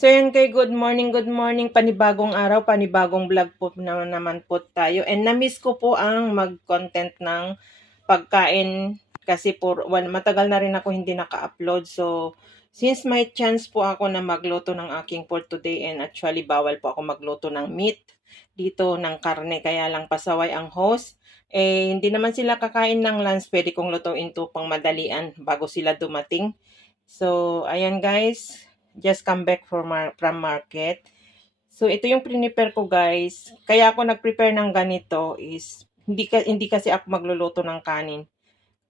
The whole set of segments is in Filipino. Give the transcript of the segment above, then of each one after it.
So yan kay good morning, panibagong araw, panibagong vlog po na naman po tayo. And na-miss ko po ang mag-content ng pagkain kasi matagal na rin ako hindi naka-upload. So since may chance po ako na magluto ng aking for today, and actually bawal po ako magluto ng meat dito, ng karne, kaya lang pasaway ang host. Hindi naman sila kakain ng lunch, pwede kong lutuin to pang madalian bago sila dumating. So ayan guys, just come back from market. So ito yung prepare ko guys. Kaya ako nag-prepare ng ganito is hindi kasi ako magluluto ng kanin.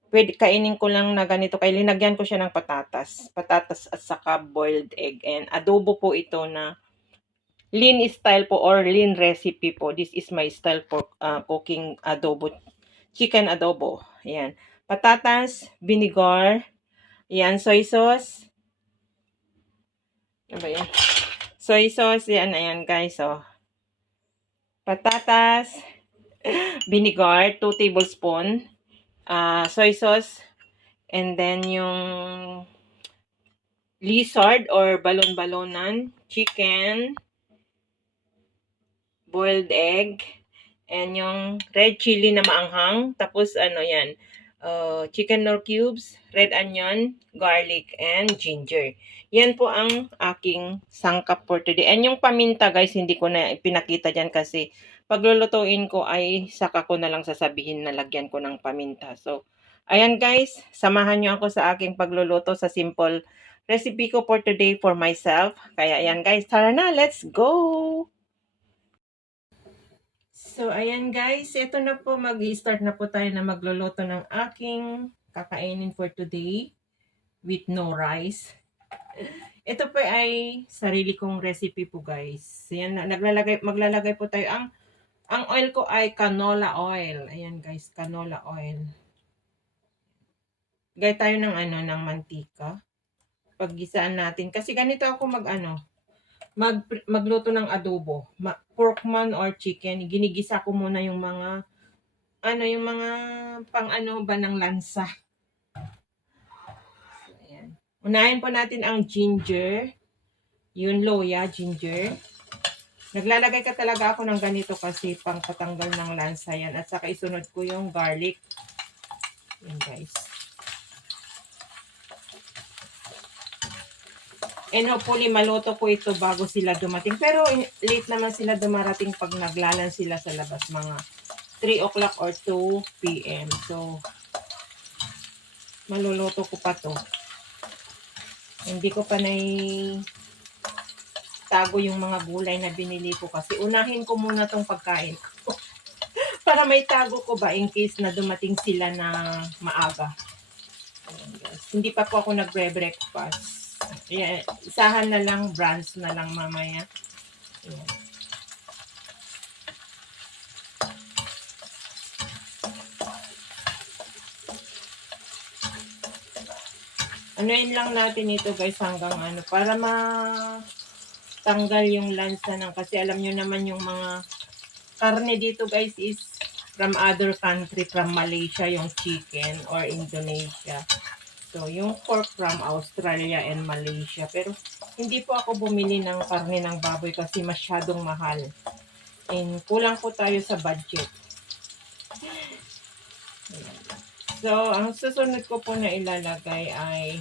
Pwede kainin ko lang na ganito, kaya linagyan ko siya ng patatas at saka boiled egg, and adobo po ito na lean style po or lean recipe po. This is my style for cooking adobo, chicken adobo. Ayan. Patatas, vinegar, ayan, soy sauce. Ano ba yan? Soy sauce, yan, ayan guys, oh. Patatas, vinegar, 2 tablespoon, soy sauce, and then yung lizard or balon-balonan, chicken, boiled egg, and yung red chili na maanghang, tapos ano yan, chicken nor cubes, red onion, garlic, and ginger. Yan po ang aking sangkap for today. And yung paminta guys, hindi ko na pinakita dyan kasi paglulutuin ko ay saka ko na lang sasabihin na lagyan ko ng paminta. So, ayan guys, samahan nyo ako sa aking pagluluto sa simple recipe ko for today for myself. Kaya ayan guys, tara na, let's go! So, ayan guys, ito na po, mag-start na po tayo na magluluto ng aking kakainin for today with no rice. Ito po ay sarili kong recipe po guys. Ayan, maglalagay po tayo. Ang oil ko ay canola oil. Ayan guys, canola oil. Gaya tayo ng ng mantika. Paggisaan natin. Kasi ganito ako magluto ng adobo. Pork man or chicken, ginigisa ko muna yung mga yung mga ba ng lansa. So, ayan. Unahin po natin ang ginger. Yun, loya, ginger. Naglalagay ka talaga ako ng ganito kasi pang patanggal ng lansa yan. At saka isunod ko yung garlic. Yan guys. And hopefully maluto ko ito bago sila dumating. Pero late naman sila dumarating pag naglalan sila sa labas. Mga 3 o'clock or 2 p.m. So, maluluto ko pa to. Hindi ko pa tago yung mga gulay na binili ko kasi unahin ko muna tong pagkain. Para may tago ko ba in case na dumating sila na maaga. Hindi pa po ako nagbre-breakfast. Ayan, isahan na lang, brunch na lang mamaya. Ayan. Anuin lang natin ito guys hanggang para tanggal yung lansa ng, kasi alam nyo naman yung mga karne dito guys is from other country, from Malaysia yung chicken or Indonesia. So, yung pork from Australia and Malaysia. Pero, hindi po ako bumili ng karne ng baboy kasi masyadong mahal. And kulang po tayo sa budget. So, ang susunod ko po na ilalagay ay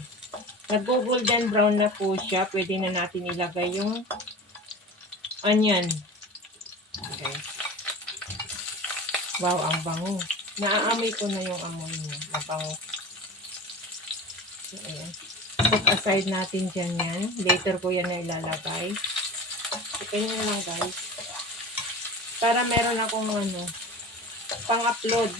nag-golden brown na po siya. Pwede na natin ilagay yung onion. Okay. Wow, ang bango. Naaamoy ko na yung amoy niya. Mabango. So, ayan. Put aside natin dyan yan. Later ko yan na ilalagay. So, kaya na lang guys. Para meron akong pang-upload.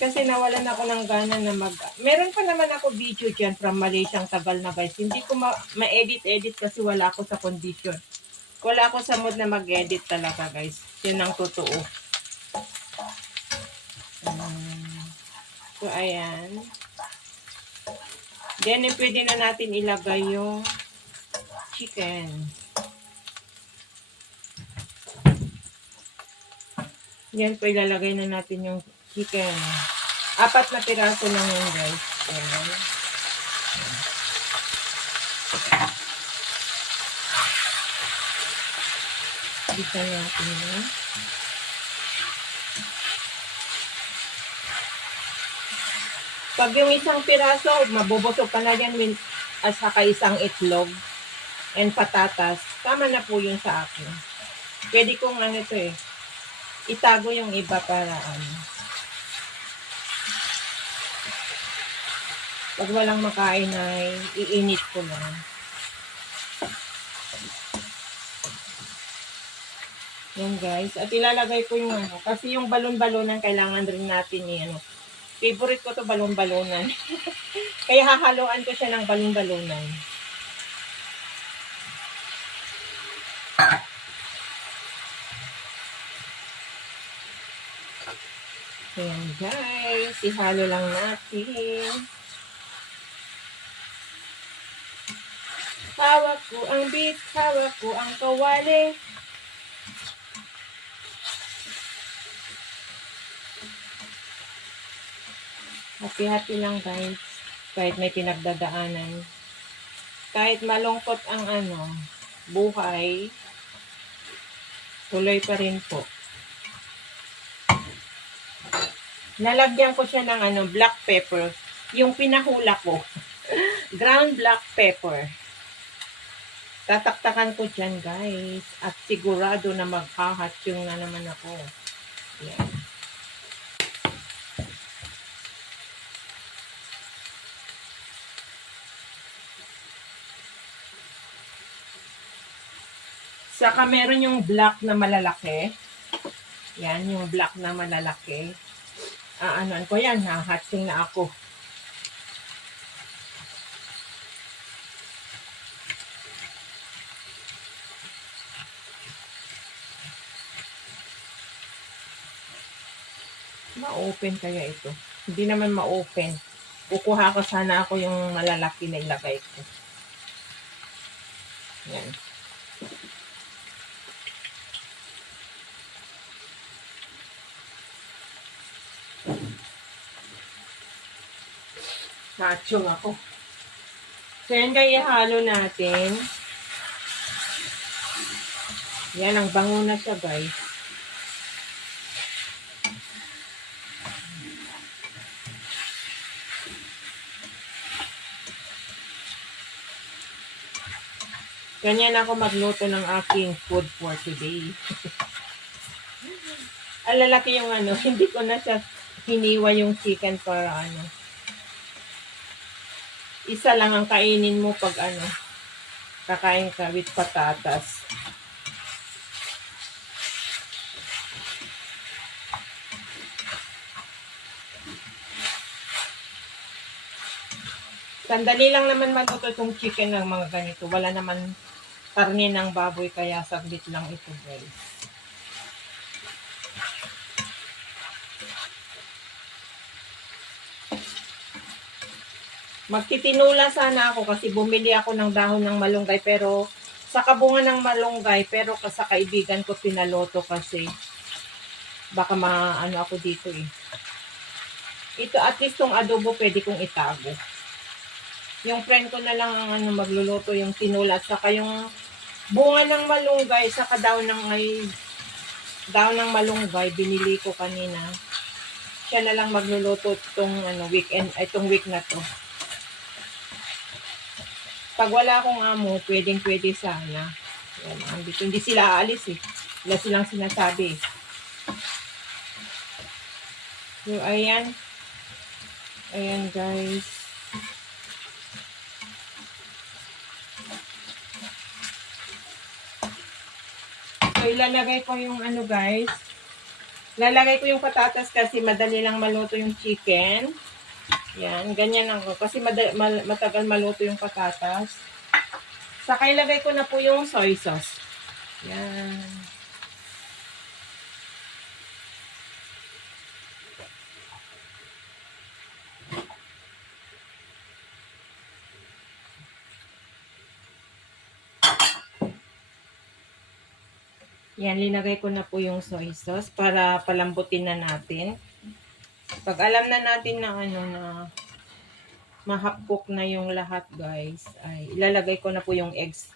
Kasi nawalan ako ng gana na meron pa naman ako video dyan from Malaysia, tagal na guys. Hindi ko ma-edit kasi wala ako sa condition. Wala ako sa mood na mag-edit talaga guys. Yun ang totoo. So, ayan. Then, pwede na natin ilagay yung chicken. Yan po, ilalagay na natin yung chicken. 4 na piraso lang yan, guys. Ayan. Igisa natin na. Pag yung isang piraso, mabubusog ka na yan at saka isang itlog and patatas, tama na po yun sa akin. Pwede kong ano ito itago yung iba para pag walang makain ay iinit ko lang. Yan guys. At ilalagay ko yung kasi yung balon-balonan kailangan rin natin Favorite ko to balon-balonan. Kaya hahaluan ko siya ng balon-balonan. Ayan guys. Ihalo lang natin. Hawak ko ang beef, hawak ko ang kawali. Hati-hati lang guys. Kahit may pinagdadaanan. Kahit malungkot ang buhay, tuloy pa rin po. Nalagyan ko siya ng black pepper. Yung pinahula ko. Ground black pepper. Tataktakan ko dyan guys. At sigurado na maghahatyong na naman ako. Yan. Saka meron yung black na malalaki. Yan, yung black na malalaki. Anoan ko yan, hahating na ako. Ma-open kaya ito? Hindi naman ma-open. Kukuha ko sana ako yung malalaki na ilagay ko. Yan. Hatchong ako. So, yan kaya ihalo natin. Yan, ang bango na siya, guys. Ganyan ako magluto ng aking food for today. Alalaki yung hindi ko na siya hiniwa yung chicken para isa lang ang kainin mo pag kakain ka with patatas. Sandali lang naman magluto itong chicken ng mga ganito. Wala naman karne ng baboy kaya saglit lang ito guys. Magtitinula sana ako kasi bumili ako ng dahon ng malunggay pero sa kabungan ng malunggay pero sa kaibigan ko pinaloto kasi baka maano ako dito Ito at least tong adobo pwede kong itago. Yung friend ko na lang ang magluluto yung tinula at saka yung bunga ng malunggay saka daon ng malunggay binili ko kanina. Siya na lang magluluto itong itong week na to. Pag wala akong amo, pwedeng-pwede sana. Yan, hindi sila aalis Wala silang sinasabi. So, ayan. Ayan, guys. So, ilalagay ko yung guys. Lalagay ko yung patatas kasi madali lang maluto yung chicken. Yan, ganyan lang kasi matagal maluto yung patatas. Saka ilagay ko na po yung soy sauce. Yan. Yan, linagay ko na po yung soy sauce para palambutin na natin. Pag alam na natin na na mahapok na yung lahat guys, ay ilalagay ko na po yung eggs.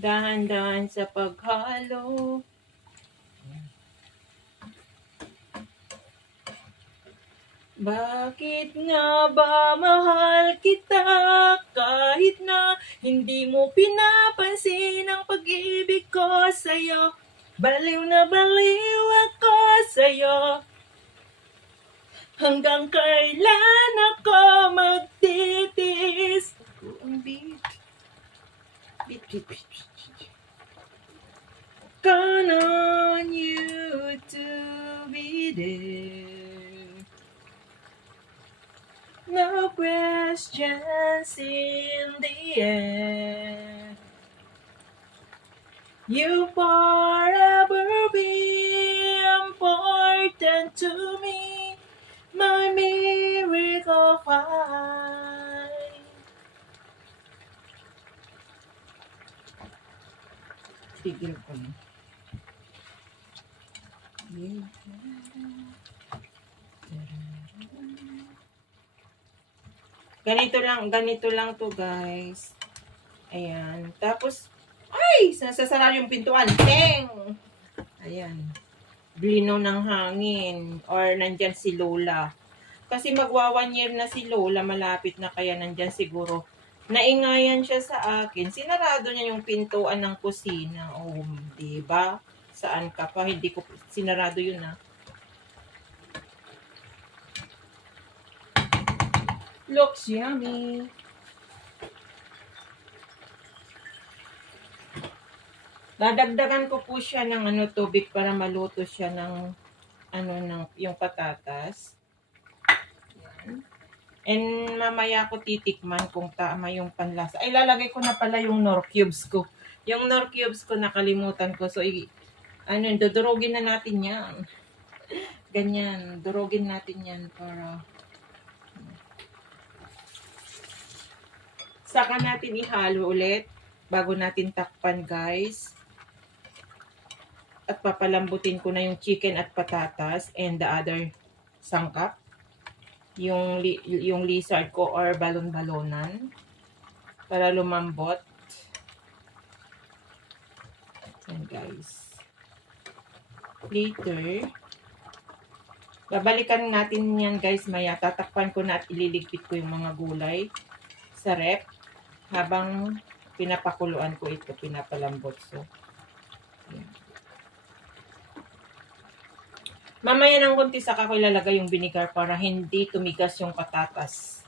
Dahan-dahan sa paghalo. Bakit nga ba mahal kita kahit na hindi mo pinapansin ang pag-ibig ko sa'yo? Baliw na baliw ako sa'yo. Hanggang kailan ako magtitiis? Ang beat. Count on you to be there. No questions in the air. You forever be important to me, my miracle find. Tigil ko na. Ganito lang to guys. Ayan. Tapos, ay! Nasasara yung pintuan. Teng! Ayan. Blino ng hangin. Or nandyan si Lola. Kasi magwa 1 year na si Lola. Malapit na kaya nandyan siguro. Naingayan siya sa akin. Sinarado niya yung pintuan ng kusina. Oh, diba? Saan ka pa? Hindi ko sinarado yun ah. Looks yummy. Dadagdagan ko po siya ng tubig para maluto siya ng yung patatas. Yan. And mamaya ko titikman kung tama yung panlasa. Ay, lalagay ko na pala yung Knorr cubes ko. Yung Knorr cubes ko nakalimutan ko. So, dudurugin na natin yan. Ganyan, durugin natin yan para saka natin ihalo ulit bago natin takpan guys. At papalambutin ko na yung chicken at patatas and the other sangkap. Yung lizard ko or balon-balonan para lumambot. Yan guys. Later, babalikan natin yan guys maya. Tatakpan ko na at ililigpit ko yung mga gulay sa rep. Habang pinapakuluan ko ito, pinapalambot. So, yan. Mamaya ng konti saka ko ilalagay yung vinegar para hindi tumigas yung patatas.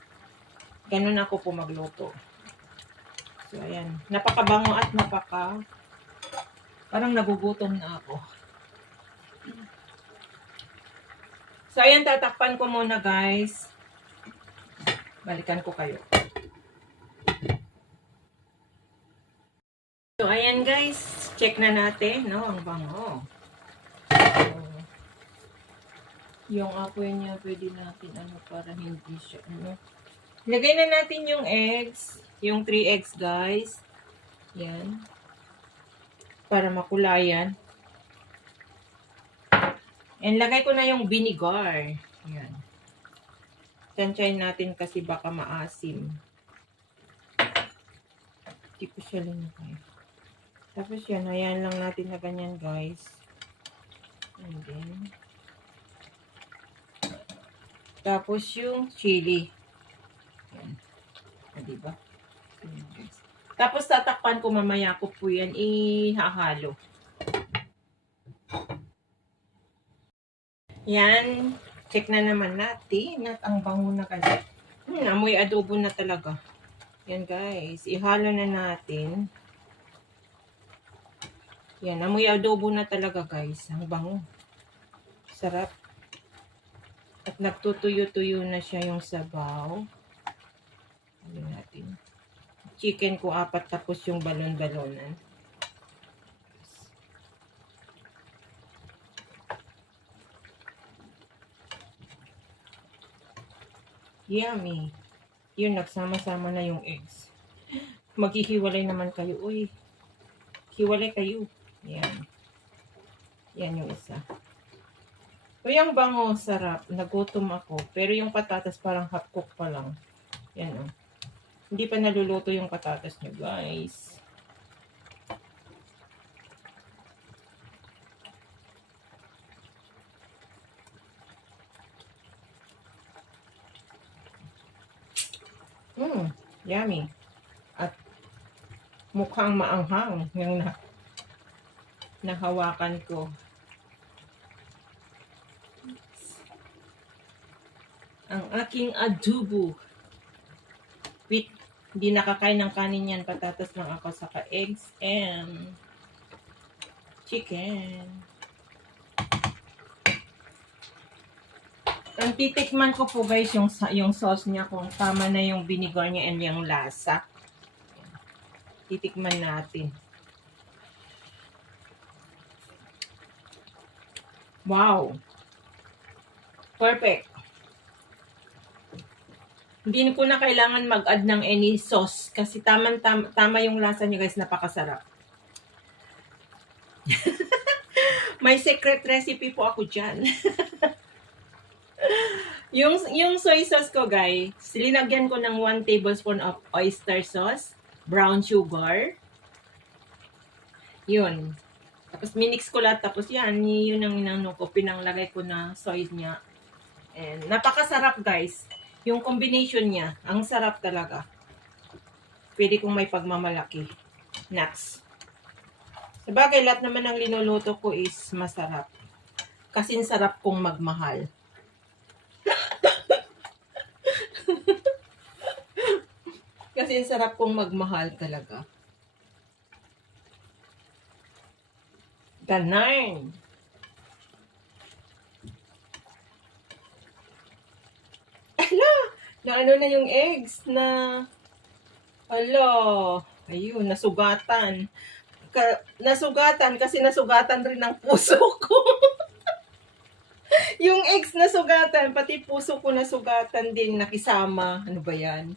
Ganun ako po magluto. So, ayan. Napakabango at parang nagugutom na ako. So, ayan, tatakpan ko muna guys. Balikan ko kayo. So, ayan guys, check na natin, no, ang bango. So, yung apoy niya, pwede natin, para hindi siya, Lagay na natin yung eggs, yung 3 eggs, guys. Yan. Para makulayan. And lagay ko na yung vinegar. Yan. Tansyahin natin kasi baka maasim. Hindi ko siya linagay. Tapos yan, ayan lang natin na ganyan guys. And then, tapos yung chili. Yan. Diba? Tapos tatakpan ko mamaya ko po yan, ihahalo. Yan, check na naman natin at ang bango na kasi. Amoy adobo na talaga. Yan guys, ihalo na natin. Yan, amoy adobo na talaga guys. Ang bango. Sarap. At nagtutuyo-tuyo na siya yung sabaw. Ano natin. Chicken ko 4 tapos yung balon-balonan. Yummy. Yun, nagsama-sama na yung eggs. Maghihiwalay naman kayo. Uy, hiwalay kayo. Yan. Yan yung isa. Uy, ang bango, sarap. Nagutom ako. Pero yung patatas parang half cook pa lang. Yan o. Hindi pa naluluto yung patatas nyo, guys. Yummy. At mukhang maanghang yung nahawakan ko. Ang aking adobo. With, hindi nakakain ng kanin yan. Patatas lang ako, saka eggs and chicken. Ang titikman ko po guys, yung sauce niya, kung tama na yung vinegar niya and yung lasa. Titikman natin. Wow! Perfect! Hindi ko na kailangan mag-add ng any sauce kasi tama yung lasa niya guys, napakasarap. May secret recipe po ako dyan. yung soy sauce ko guys, linagyan ko ng 1 tablespoon of oyster sauce, brown sugar. Yun. Tapos minix ko lahat, tapos yan, yun ang inano ko, pinanglagay ko na soy niya. And napakasarap guys. Yung combination niya, ang sarap talaga. Pwede kong may pagmamalaki. Next. Sabagay, lahat naman ng linuluto ko is masarap. Kasi sarap kong magmahal. Kasi sarap kong magmahal talaga. Ganun. Na ano na yung eggs na ayun, nasugatan. Nasugatan kasi nasugatan rin ang puso ko. Yung eggs nasugatan, pati puso ko nasugatan din, nakisama. Ano ba yan?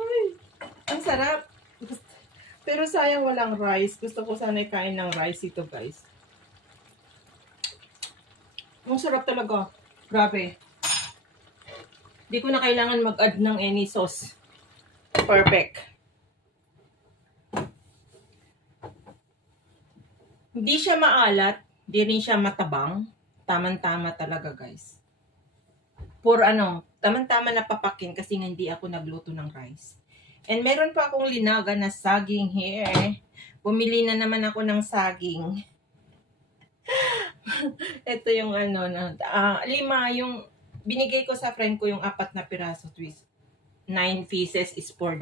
Ay, ang sarap. Pero sayang walang rice. Gusto ko sana kain ng rice ito guys. Ang sarap talaga. Grabe. Hindi ko na kailangan mag-add ng any sauce. Perfect. Hindi siya maalat. Hindi rin siya matabang. Taman-tama talaga guys. Taman-tama na papakin kasi hindi ako nagluto ng rice. And meron pa akong linaga na saging here. Bumili na naman ako ng saging. Ito yung 5, yung binigay ko sa friend ko, yung 4 na piraso, 9 pieces is $4.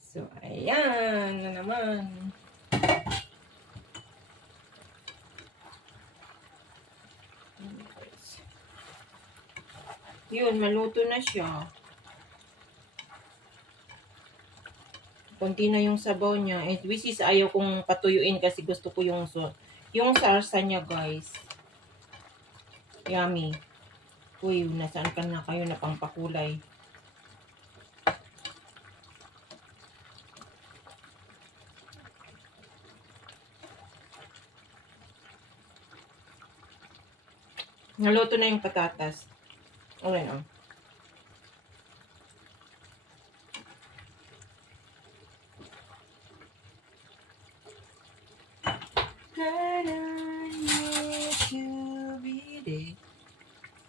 So, ayan na naman. Yun, maluto na siya. Kunti na yung sabaw niya. Which is ayaw kong patuyuin kasi gusto ko yung sarsa niya guys. Yummy. Uy, nasaan ka na kayo na pangpakulay? Naluto na yung patatas. Okay na.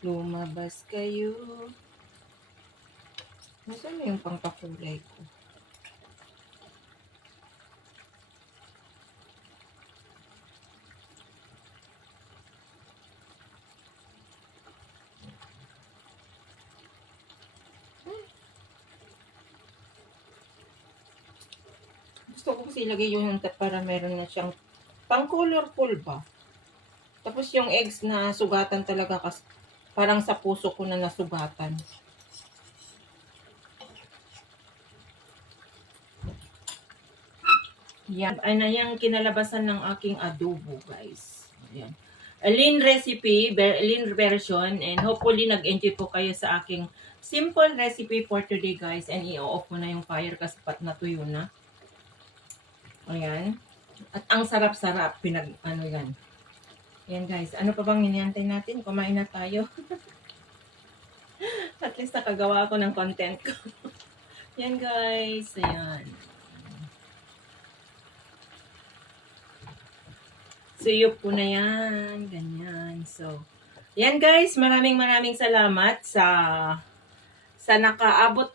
Lumabas kayo. Nasaan na yung pangpakulay ko? Gusto ko kasi ilagay yung para meron na siyang pang colorful ba. Tapos yung eggs na sugatan talaga kasi parang sa puso ko na nasugatan. Yan. Yung kinalabasan ng aking adobo, guys. Ayan. A lean recipe, lean version, and hopefully nag-enjoy po kayo sa aking simple recipe for today, guys. And i-off ko na yung fire kasi natuyo na. Ayan. At ang sarap-sarap. Yan. Ayan, guys. Ano pa bang hinihantay natin? Kumain na tayo. At least nakagawa ako ng content ko. Yan, guys. Ayan. suyop ko na yan. Ganyan. So, yan guys, maraming salamat sa nakaabot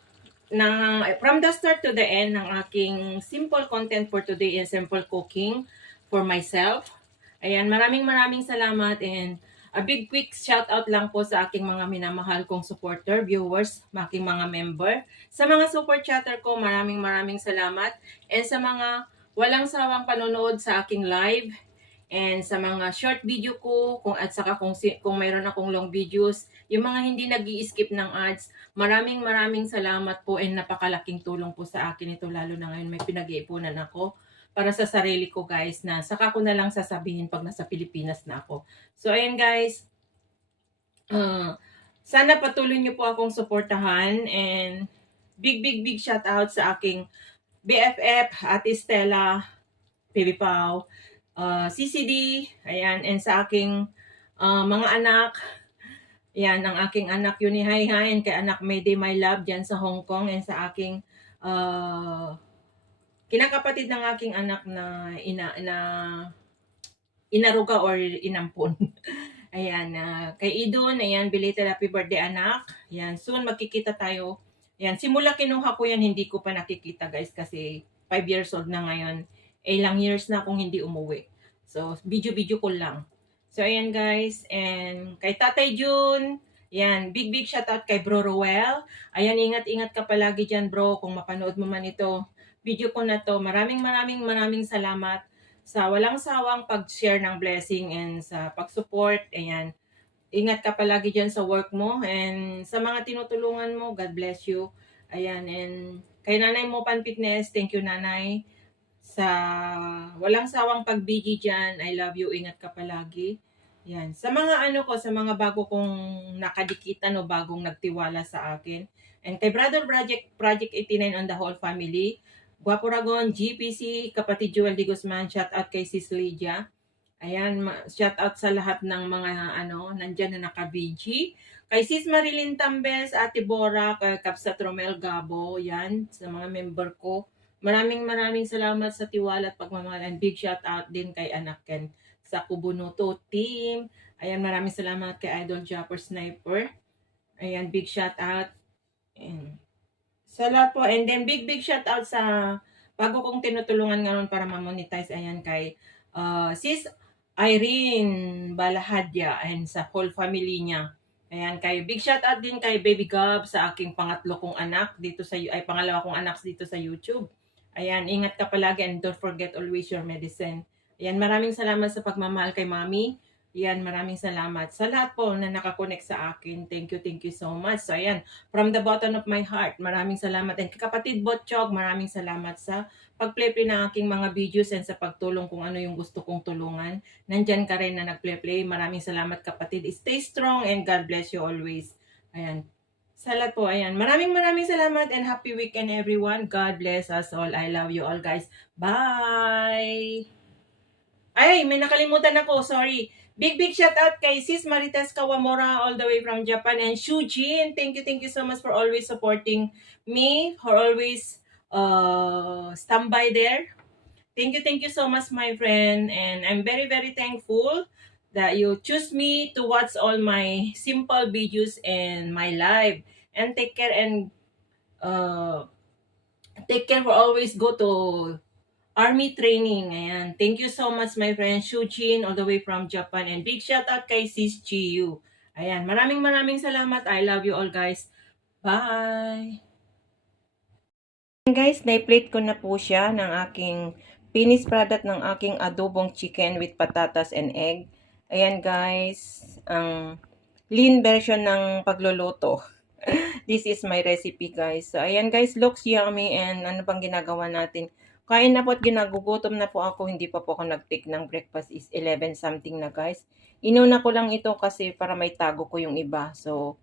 ng from the start to the end ng aking simple content for today and simple cooking for myself. Ayan, maraming salamat and a big quick shout out lang po sa aking mga minamahal kong supporter, viewers, aking mga member. Sa mga super chatter ko, maraming salamat. And sa mga walang sawang panonood sa aking live, and sa mga short video ko, at saka kung mayroon akong long videos, yung mga hindi nag-i-skip ng ads, maraming salamat po and napakalaking tulong po sa akin ito, lalo na ngayon may pinag-iipunan ako para sa sarili ko guys, na saka ko na lang sasabihin pag nasa Pilipinas na ako. So ayan guys, sana patuloy niyo po akong suportahan and big shout out sa aking BFF, Ate Stella, Baby Pau, CCD, ayan, and sa aking mga anak, yan, ang aking anak Yuni Hai, and kay anak Mayday My Love dyan sa Hong Kong, and sa aking kinakapatid ng aking anak na inaruga or inampon. Ayan, kay Idon, ayan, belated happy birthday anak. Ayan, soon magkikita tayo. Ayan, simula kinuha ko yan, hindi ko pa nakikita guys kasi 5 years old na ngayon. Ilang years na akong hindi umuwi. So, video ko lang. So, ayan guys, and kay Tatay Jun, ayan, big shout out kay Bro Roel. Ayan, ingat ka palagi dyan bro, kung mapanood mo man ito. Video ko na to. Maraming salamat sa walang sawang pag-share ng blessing and sa pag-support. Ayan, ingat ka palagi dyan sa work mo and sa mga tinutulungan mo. God bless you. Ayan, and kay Nanay Mopan Fitness, thank you Nanay sa walang sawang pagbigi dyan. I love you. Ingat ka palagi. Yan. Sa mga sa mga bago kong nakadikitan o bagong nagtiwala sa akin. And kay Brother Project 89 on the whole family. Guapo Ragon, GPC, kapatid Joel de Guzman, shout out kay Sis Lydia. Ayan, shout out sa lahat ng mga nandyan na naka-VG. Kay Sis Marilyn Tambes, Ate Bora, kay Kapsat Romel Gabo, yan, sa mga member ko. Maraming salamat sa tiwala at pagmamahal. And big shout out din kay Anak Ken sa Kubunuto team. Ayan, maraming salamat kay Idol Japper Sniper. Ayan, big shout out. And sa lahat po. And then big shout out sa bago kong tinutulungan ngayon para ma-monetize. Ayan, kay Sis Irene Balahadya and sa whole family niya. Ayan, kay big shout out din kay Baby Gab sa aking pangatlo kong anak dito sa pangalawa kong anak dito sa YouTube. Ayan, ingat ka palagi and don't forget always your medicine. Ayan, maraming salamat sa pagmamahal kay Mami. Ayan, maraming salamat sa lahat po na nakakonect sa akin. Thank you so much. So ayan, from the bottom of my heart, maraming salamat. And kapatid Botchog, maraming salamat sa pag-play ng aking mga videos and sa pagtulong kung ano yung gusto kong tulungan. Nandyan ka rin na nag-play. Maraming salamat kapatid. Stay strong and God bless you always. Ayan. Sa lahat po, ayan. Maraming salamat and happy weekend everyone. God bless us all. I love you all guys. Bye! Ay, may nakalimutan ako. Sorry. Big shout out kay Sis Marites Kawamura all the way from Japan and Shujin. Thank you so much for always supporting me, for always standby there. Thank you so much my friend, and I'm very thankful that you choose me to watch all my simple videos and my live. And take care and for always go to Army training. Ayan. Thank you so much my friend Shujin all the way from Japan, and big shout out kay Sis Chiyu. Ayan. Maraming salamat. I love you all guys. Bye! Guys, na-plate ko na po siya ng aking finished product ng aking adobong chicken with patatas and egg. Ayan guys, ang lean version ng pagluluto. This is my recipe guys. So ayan guys, looks yummy, and ano bang ginagawa natin? Kain na po at ginagugutom na po ako. Hindi pa po ako nag-take ng breakfast. Is 11 something na guys. Inuna ko lang ito kasi para may tago ko yung iba. So,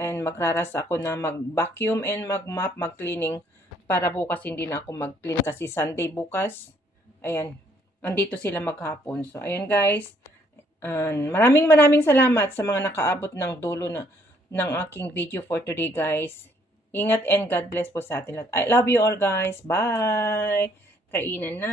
ayan, magraras ako na mag-vacuum and mag-mop, mag-cleaning. Para bukas hindi na ako mag-clean kasi Sunday bukas. Ayan, nandito sila maghapon. So, ayan guys. Maraming salamat sa mga nakaabot ng dulo ng aking video for today guys. Ingat and God bless po sa atin lahat. I love you all guys. Bye! Kainan na!